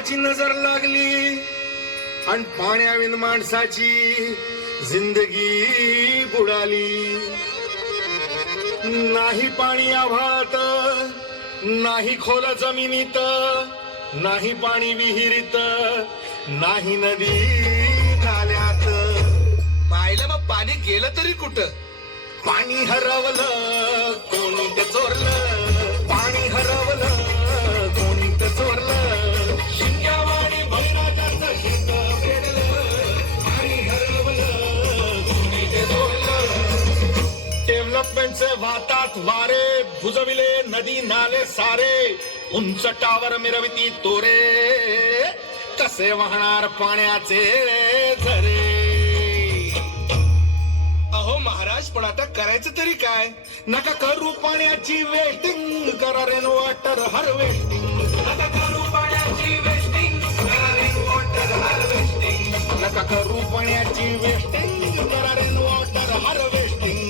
देवाची नजर लागली आणि पाण्याविन माणसाची जिंदगी बुडाली. नाही पाणी आभाळात नाही खोल जमिनीत नाही पाणी विहिरीत नाही नदी नाल्यात. पाहिलं मग पाणी गेलं तरी कुठं? पाणी हरवलं कोणी ते चोरलं. डेव्हलपमेंटचे वातात वारे भुजविले नदी नाले सारे। उंच टावर मिरविती तोरे कसे वाहणार पाण्याचे झरे? अहो महाराज पण आता करायचं तरी काय? नका करू पाण्याची वेस्टिंग करा रेन वॉटर हार्वेस्टिंग नका करू पाण्याची वेस्टिंग करा रेन वॉटर हार्वेस्टिंग नका करू पाण्याची वेस्टिंग करा रेन वॉटर हार्वेस्टिंग